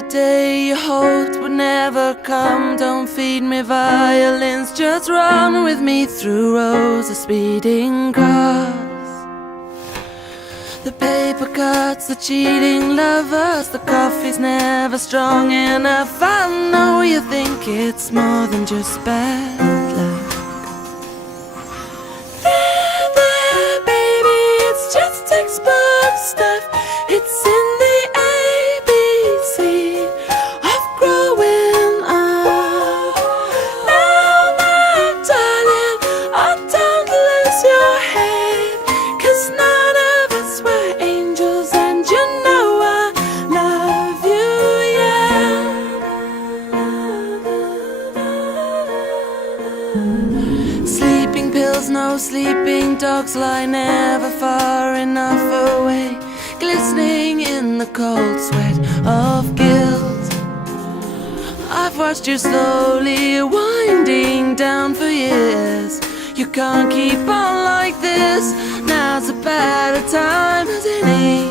the day you hoped would never come. Don't feed me violins, just run with me through rows of speeding cars. The paper cuts, the cheating lovers, the coffee's never strong enough. I know you think it's more than just bad luck. There, baby, it's just textbook stuff. It's in the ABC of growing up. Now, my darling, I don't lose your head, 'cause none of us were angels, and you know I love you, yeah. Sleeping pills, no sleeping dogs lie never far enough away, glistening in the cold sweat of guilt. I've watched you slowly winding down for years. You can't keep on like this. Now's a better time as any.